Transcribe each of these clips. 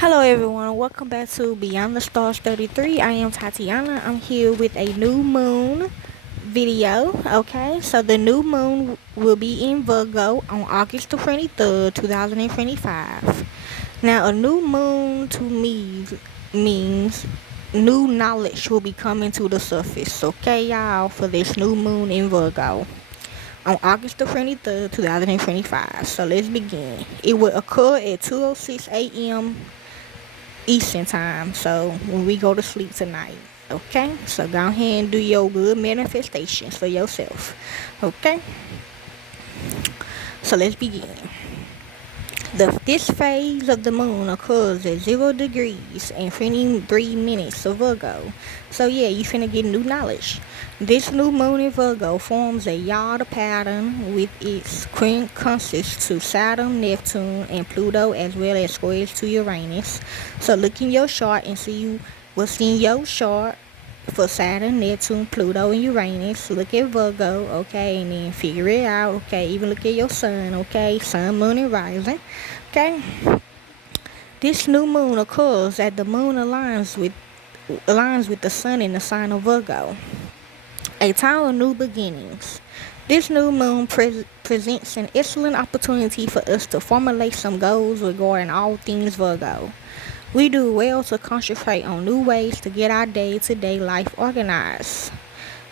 Hello everyone, welcome back to Beyond the Stars 33. I am Tatiana. I'm here with a new moon video. Okay, so the new moon will be in Virgo on August the 23rd, 2025. Now, a new moon to me means new knowledge will be coming to the surface. Okay, y'all, for this new moon in Virgo on August the 23rd, 2025. So let's begin. It will occur at 2:06 a.m. Eastern time. So when we go to sleep tonight, okay? So go ahead and do your good manifestations for yourself, okay? So let's begin. This phase of the moon occurs at 0 degrees and 23 minutes of Virgo. So yeah, you finna get new knowledge. This new moon in Virgo forms a yard pattern with its quincunxes to Saturn, Neptune, and Pluto, as well as squares to Uranus. So look in your chart and see what's in your chart for Saturn, Neptune, Pluto, and Uranus. Look at Virgo, okay, and then figure it out, okay. Even look at your sun, okay, sun, moon, and rising, okay. This new moon occurs as the moon aligns with the sun in the sign of Virgo, a time of new beginnings. This new moon presents an excellent opportunity for us to formulate some goals regarding all things Virgo. We do well to concentrate on new ways to get our day-to-day life organized.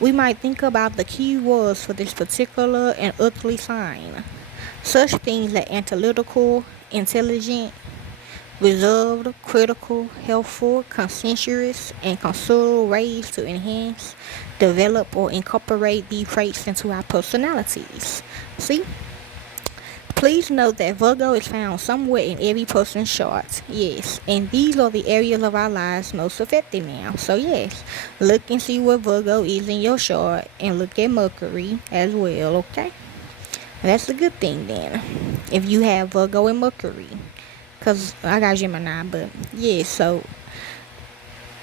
We might think about the key words for this particular and earthly sign. Such things as analytical, intelligent, reserved, critical, helpful, conscientious, and considerate ways to enhance, develop, or incorporate these traits into our personalities. See? Please note that Virgo is found somewhere in every person's chart. Yes, and these are the areas of our lives most affected now. So yes, look and see where Virgo is in your chart and look at Mercury as well, okay? That's a good thing then, if you have Virgo and Mercury. Because I got Gemini, but yeah, so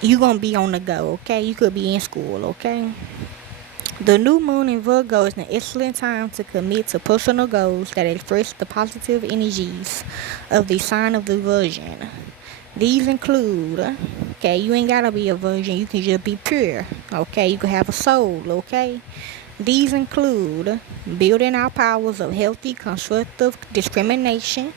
you're going to be on the go, okay? You could be in school, okay? The new moon in Virgo is an excellent time to commit to personal goals that express the positive energies of the sign of the Virgin. These include, okay, you ain't gotta be a virgin, you can just be pure, okay? You can have a soul, okay? These include building our powers of healthy, constructive discrimination,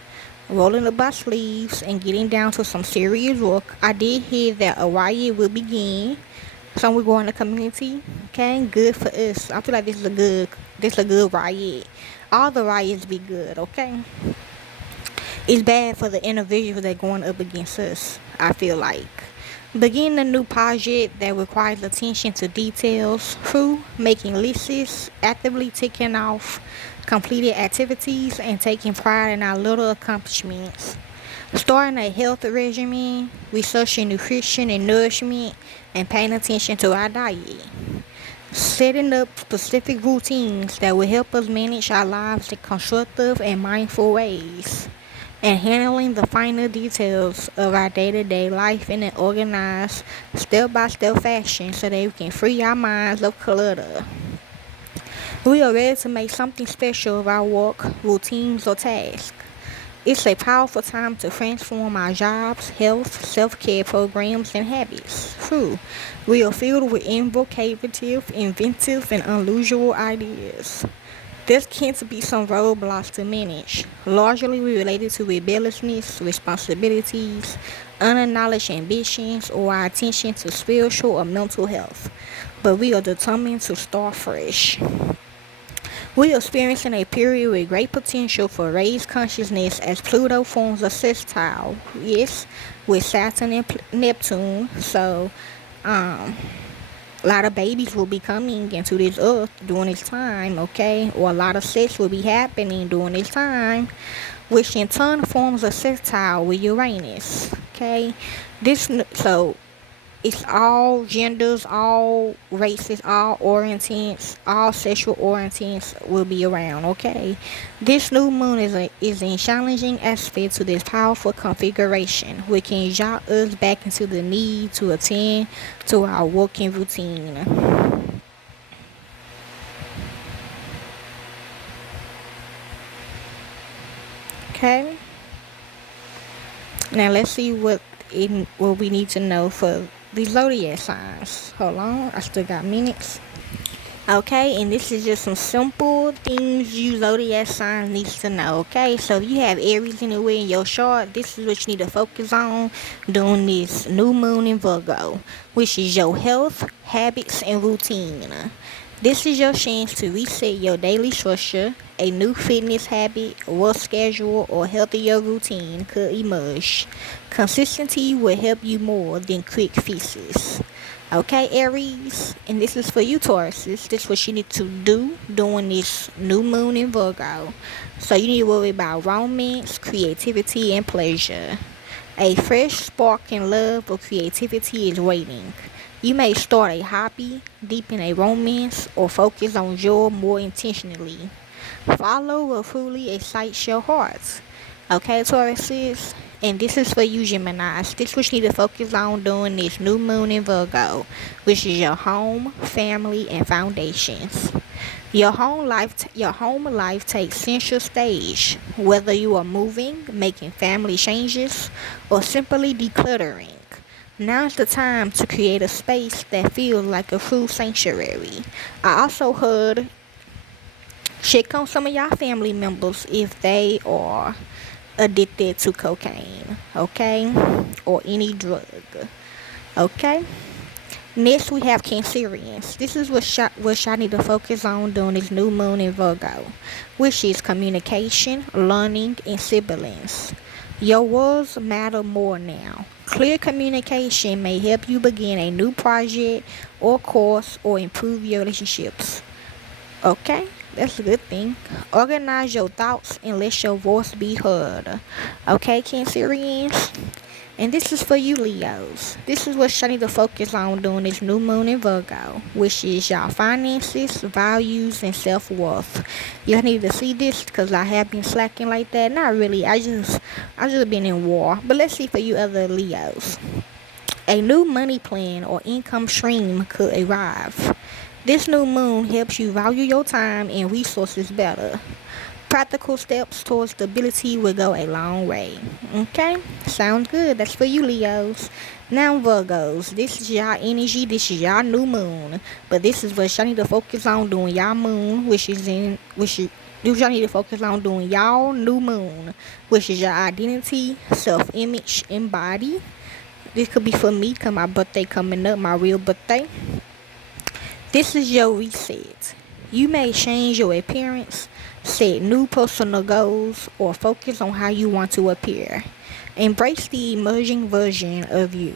rolling up our sleeves, and getting down to some serious work. I did hear that a riot will begin. Some we go in the community, okay, good for us. I feel like this is a good riot. All the riots be good, okay. It's bad for the individuals that going up against us. I feel like begin a new project that requires attention to details through making lists, actively ticking off completed activities, and taking pride in our little accomplishments. Starting a health regimen, researching nutrition and nourishment, and paying attention to our diet. Setting up specific routines that will help us manage our lives in constructive and mindful ways. And handling the finer details of our day-to-day life in an organized, step-by-step fashion so that we can free our minds of clutter. We are ready to make something special of our work, routines, or tasks. It's a powerful time to transform our jobs, health, self-care programs, and habits. True, we are filled with innovative, inventive, and unusual ideas. There can be some roadblocks to manage, largely related to rebelliousness, responsibilities, unacknowledged ambitions, or our attention to spiritual or mental health. But we are determined to start fresh. We are experiencing a period with great potential for raised consciousness as Pluto forms a sextile, yes, with Saturn and Neptune. So, a lot of babies will be coming into this earth during this time, okay? Or a lot of sex will be happening during this time, which in turn forms a sextile with Uranus, okay? So it's all genders, all races, all orientings, all sexual orientings will be around, okay? This new moon is a challenging aspect to this powerful configuration, which can jot us back into the need to attend to our working routine. Okay? Now let's see what we need to know for the zodiac signs. Hold on, I still got minutes. Okay, and this is just some simple things you zodiac signs needs to know. Okay, so if you have Aries anywhere in your chart, this is what you need to focus on during this new moon in Virgo, which is your health, habits, and routine. This is your chance to reset your daily structure. A new fitness habit, work schedule, or healthier routine could emerge. Consistency will help you more than quick fixes. Okay, Aries, and this is for you, Tauruses. This is what you need to do during this new moon in Virgo. So you need to worry about romance, creativity, and pleasure. A fresh spark in love or creativity is waiting. You may start a hobby, deepen a romance, or focus on joy more intentionally. Follow what truly excites your heart. Okay, Tauruses? And this is for you, Geminis. This is what you need to focus on during this new moon in Virgo, which is your home, family, and foundations. Your home life takes center stage, whether you are moving, making family changes, or simply decluttering. Now's the time to create a space that feels like a true sanctuary. I also heard check on some of y'all family members if they are addicted to cocaine, okay, or any drug, okay. Next, we have Cancerians. This is what y'all need to focus on during this new moon in Virgo, which is communication, learning, and siblings. Your words matter more now. Clear communication may help you begin a new project or course or improve your relationships. Okay, that's a good thing. Organize your thoughts and let your voice be heard. Okay, Cancerians? And this is for you, Leos. This is what you need to focus on during this new moon in Virgo, which is y'all finances, values, and self-worth. Y'all need to see this because I have been slacking like that. Not really. I just been in war. But let's see for you other Leos. A new money plan or income stream could arrive. This new moon helps you value your time and resources better. Practical steps towards stability will go a long way. Okay? Sounds good. That's for you, Leos. Now, Virgos. This is y'all energy. This is y'all new moon. But this is what y'all need to focus on doing y'all moon, y'all need to focus on doing y'all new moon, which is your identity, self-image, and body. This could be for me because my birthday coming up, my real birthday. This is your reset. You may change your appearance, set new personal goals, or focus on how you want to appear. Embrace the emerging version of you.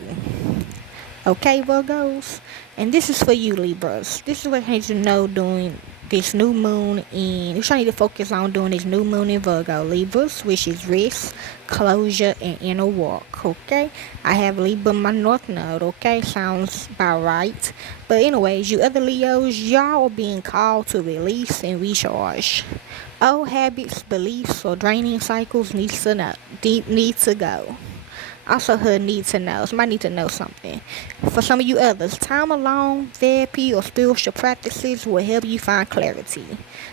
Okay, Virgos? And this is for you, Libras. This is what you need to know during this new moon this I need to focus on during this new moon in Virgo, Libras, which is rest, closure, and inner work. Okay, I have Libra my north node. Okay, sounds about right. But anyways, you other Leos, y'all are being called to release and recharge. Old habits, beliefs, or draining cycles need to go. Also heard need to know. Somebody need to know something. For some of you others, time alone, therapy, or spiritual practices will help you find clarity.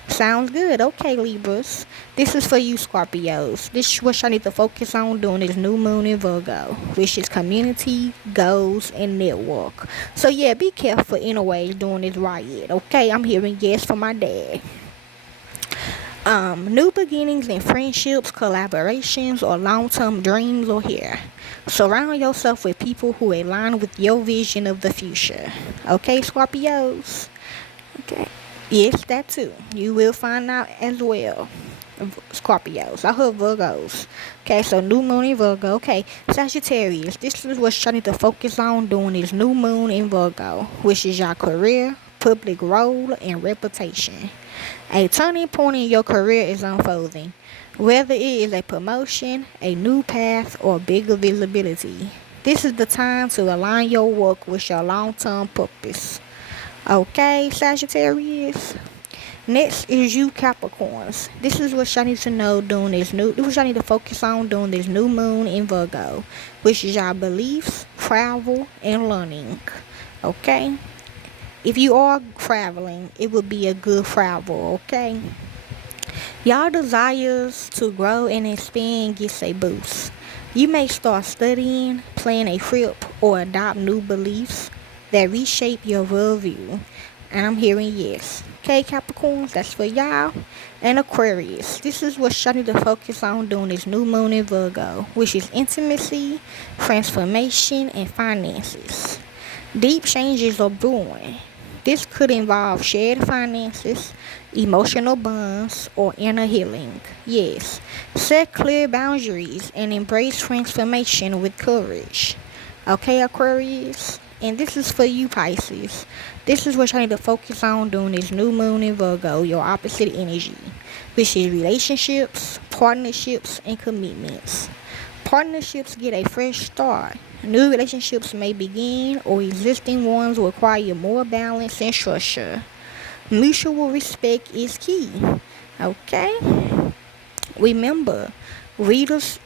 Sounds good. Okay, Libras. This is for you, Scorpios. This is what I need to focus on during this new moon in Virgo, which is community, goals, and network. So yeah, be careful anyways during this riot. Okay, I'm hearing yes from my dad. New beginnings in friendships, collaborations, or long-term dreams are here. Surround yourself with people who align with your vision of the future. Okay, Scorpios? Okay. Yes, that too. You will find out as well. Scorpios. I heard Virgos. Okay, so new moon in Virgo. Okay, Sagittarius. This is what you need to focus on during this new moon in Virgo, which is your career, public role, and reputation. A turning point in your career is unfolding, whether it is a promotion, a new path, or bigger visibility. This is the time to align your work with your long-term purpose. Okay, Sagittarius? Next is you, Capricorns. This is what y'all need to know during this new, this is what y'all need to focus on during this new moon in Virgo, which is your beliefs, travel, and learning. Okay? If you are traveling, it would be a good travel, okay? Y'all desires to grow and expand gets a boost. You may start studying, plan a trip, or adopt new beliefs that reshape your worldview. And I'm hearing yes. Okay, Capricorns, that's for y'all. And Aquarius, this is what y'all need to focus on during this new moon in Virgo, which is intimacy, transformation, and finances. Deep changes are brewing. This could involve shared finances, emotional bonds, or inner healing. Yes, set clear boundaries and embrace transformation with courage. Okay, Aquarius? And this is for you, Pisces. This is what you need to focus on during this new moon in Virgo, your opposite energy, which is relationships, partnerships, and commitments. Partnerships get a fresh start. New relationships may begin, or existing ones require more balance and structure. Mutual respect is key. Okay? Remember, readers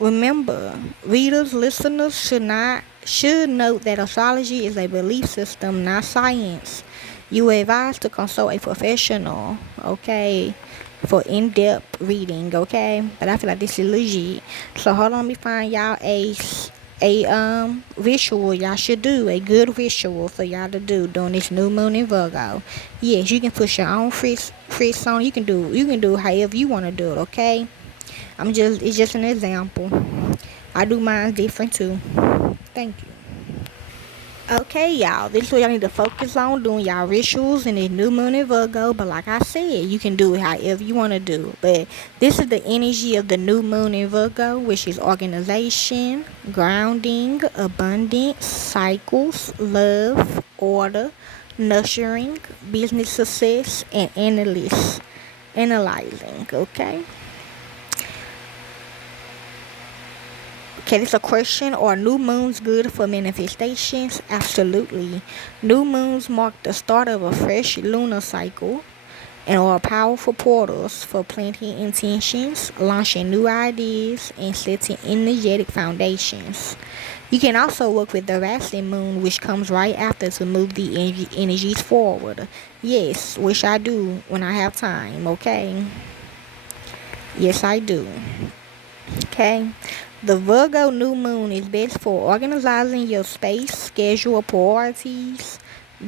listeners should note that astrology is a belief system, not science. You are advised to consult a professional, okay, for in-depth reading, okay? But I feel like this is legit. So hold on, let me find y'all a ritual y'all should do, a good ritual for y'all to do during this new moon in Virgo. Yes, you can put your own free song. You can do however you want to do it, okay? It's just an example. I do mine different too. Thank you. Okay, y'all, this is what y'all need to focus on doing y'all rituals in the new moon in Virgo. But like I said, you can do it however you want to do. But this is the energy of the new moon in Virgo, which is organization, grounding, abundance, cycles, love, order, nurturing, business success, and analyzing. Okay. Okay, this is a question. Are new moons good for manifestations? Absolutely. New moons mark the start of a fresh lunar cycle and are powerful portals for planting intentions, launching new ideas, and setting energetic foundations. You can also work with the Crescent Moon, which comes right after, to move the energies forward. Yes, which I do when I have time, okay? Yes, I do. Okay. The Virgo new moon is best for organizing your space, schedule priorities,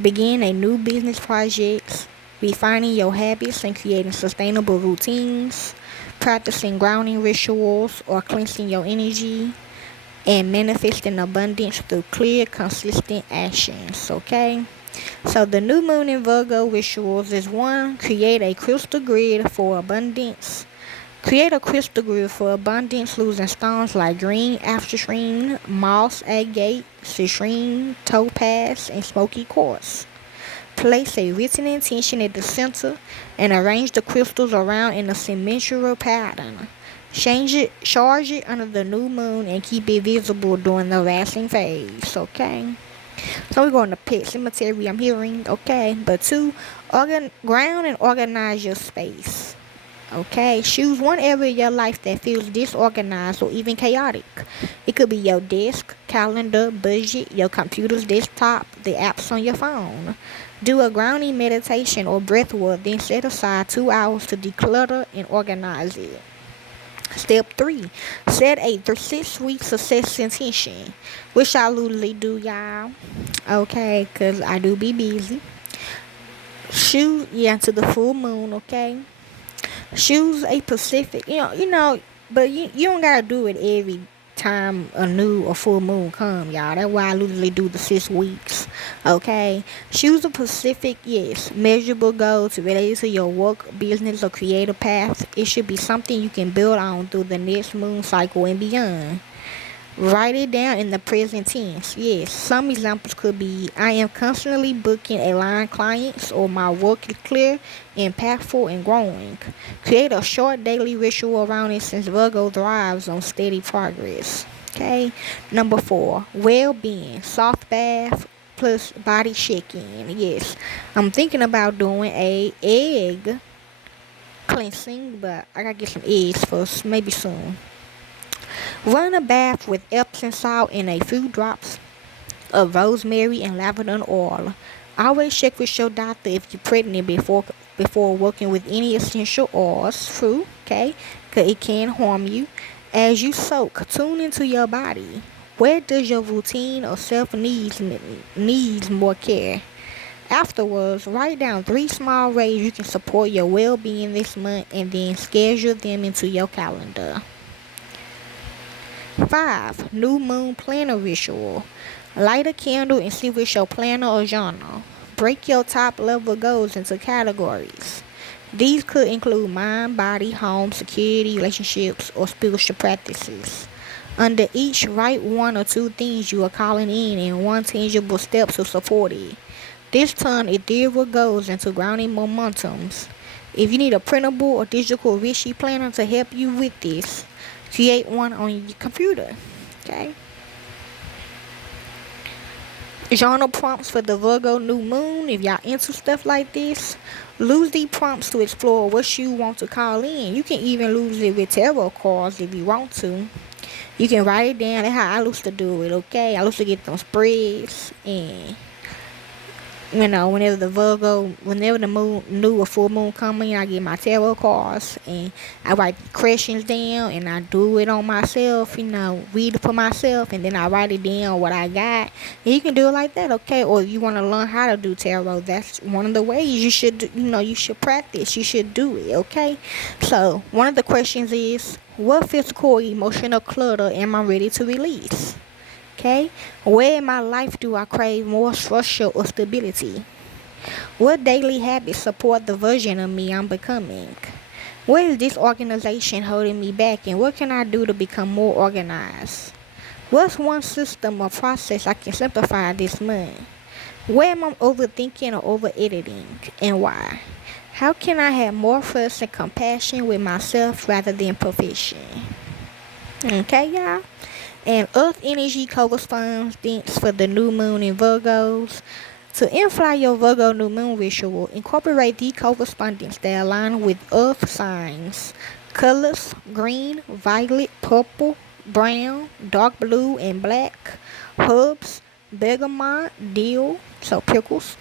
begin a new business project, refining your habits and creating sustainable routines, practicing grounding rituals or cleansing your energy, and manifesting abundance through clear, consistent actions. Okay? So the new moon in Virgo rituals is 1. Create a crystal grid for abundance. Create a crystal grid for abundance using stones like green astrine, moss agate, citrine, topaz, and smoky quartz. Place a written intention at the center and arrange the crystals around in a symmetrical pattern. Charge it under the new moon and keep it visible during the waxing phase, okay? So we're going to pet cemetery, I'm hearing, okay? But 2, ground and organize your space. Okay, choose one area of your life that feels disorganized or even chaotic. It could be your desk, calendar, budget, your computer's desktop, the apps on your phone. Do a grounding meditation or breath work, then set aside 2 hours to declutter and organize it. Step 3, set a 6-week success intention, which I literally do, y'all. Okay, because I do be busy. Shoot, to the full moon, okay? Choose a Pacific, but you don't gotta do it every time a new or full moon come, y'all. That's why I usually do the 6 weeks. Okay, choose a Pacific, yes, measurable goal to relate to your work, business, or creative path. It should be something you can build on through the next moon cycle and beyond. Write it down in the present tense. Yes, some examples could be: I am constantly booking aligned clients, or my work is clear, impactful, and growing. Create a short daily ritual around it, since Virgo thrives on steady progress. Okay. Number 4, well-being, soft bath plus body check-in. Yes, I'm thinking about doing a egg cleansing, but I gotta get some eggs first, maybe soon. Run a bath with Epsom salt and a few drops of rosemary and lavender oil. Always check with your doctor if you're pregnant before working with any essential oils, okay? Because it can harm you. As you soak, tune into your body. Where does your routine or self needs more care? Afterwards, write down 3 small ways you can support your well-being this month and then schedule them into your calendar. 5. New Moon Planner Ritual. Light a candle and see with your planner or journal. Break your top level goals into categories. These could include mind, body, home, security, relationships, or spiritual practices. Under each, write 1 or 2 things you are calling in and 1 tangible step to support it. This turns ethereal goals into grounding momentums. If you need a printable or digital Rishi planner to help you with this, create one on your computer. Okay. Journal prompts for the Virgo new moon. If y'all into stuff like this, use these prompts to explore what you want to call in. You can even use it with tarot cards if you want to. You can write it down. That's how I used to do it, okay? I used to get them spreads, and whenever the moon, new or full moon coming, I get my tarot cards and I write the questions down and I do it on myself, read it for myself, and then I write it down what I got. And you can do it like that, okay? Or if you want to learn how to do tarot, that's one of the ways you should, you should practice. You should do it, okay? So one of the questions is, what physical or emotional clutter am I ready to release? Okay, where in my life do I crave more structure or stability? What daily habits support the version of me I'm becoming? Where is this organization holding me back, and what can I do to become more organized? What's one system or process I can simplify this month? Where am I overthinking or over editing, and why? How can I have more trust and compassion with myself rather than perfection? Okay, y'all. And Earth energy corresponds for the new moon in Virgos. To infly your Virgo new moon ritual, incorporate the correspondence that align with Earth signs. Colors: green, violet, purple, brown, dark blue, and black. Herbs: bergamot, dill, so pickles.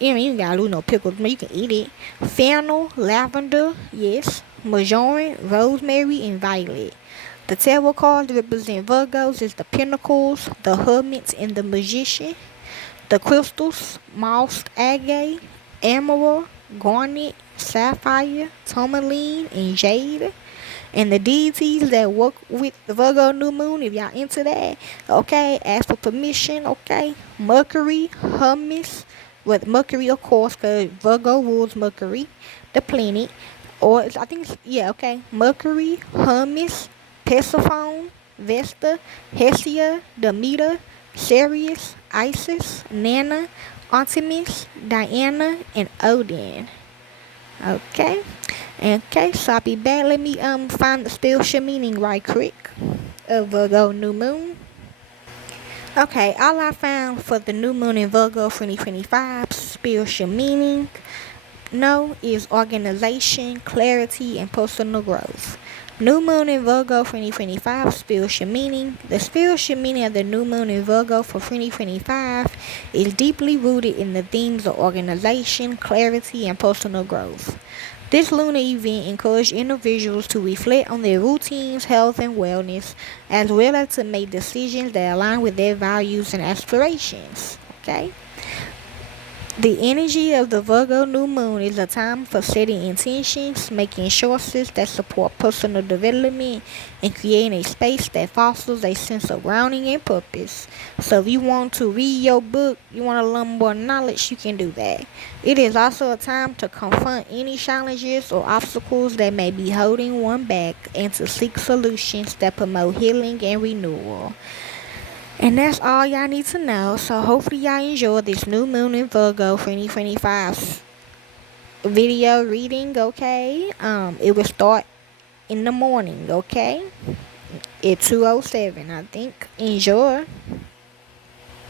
You gotta lose no pickles, but you can eat it. Fennel, lavender, yes. Marjoram, rosemary, and violet. The tarot cards that represent Virgos is the Pentacles, the Hermit, and the Magician. The crystals: moss, agate, emerald, garnet, sapphire, tourmaline, and jade. And the deities that work with the Virgo new moon, if y'all into that, okay, ask for permission, okay. Mercury, Hermes, with Mercury, of course, because Virgo rules Mercury, the planet. Or I think okay. Mercury, Hermes, Persephone, Vesta, Hesia, Demeter, Sirius, Isis, Nana, Artemis, Diana, and Odin. Okay. Okay, so I'll be back. Let me find the spiritual meaning right quick of Virgo new moon. Okay, all I found for the new moon in Virgo 2025 spiritual meaning is organization, clarity, and personal growth. New Moon in Virgo 2025 spiritual meaning. The spiritual meaning of the new moon in Virgo for 2025 is deeply rooted in the themes of organization, clarity, and personal growth. This lunar event encourages individuals to reflect on their routines, health, and wellness, as well as to make decisions that align with their values and aspirations. Okay? The energy of the Virgo new moon is a time for setting intentions, making choices that support personal development, and creating a space that fosters a sense of grounding and purpose. So if you want to read your book, you want to learn more knowledge, you can do that. It is also a time to confront any challenges or obstacles that may be holding one back and to seek solutions that promote healing and renewal. And that's all y'all need to know. So hopefully y'all enjoy this new moon in Virgo 2025 video reading, okay? It will start in the morning, okay? At 2:07, I think. Enjoy.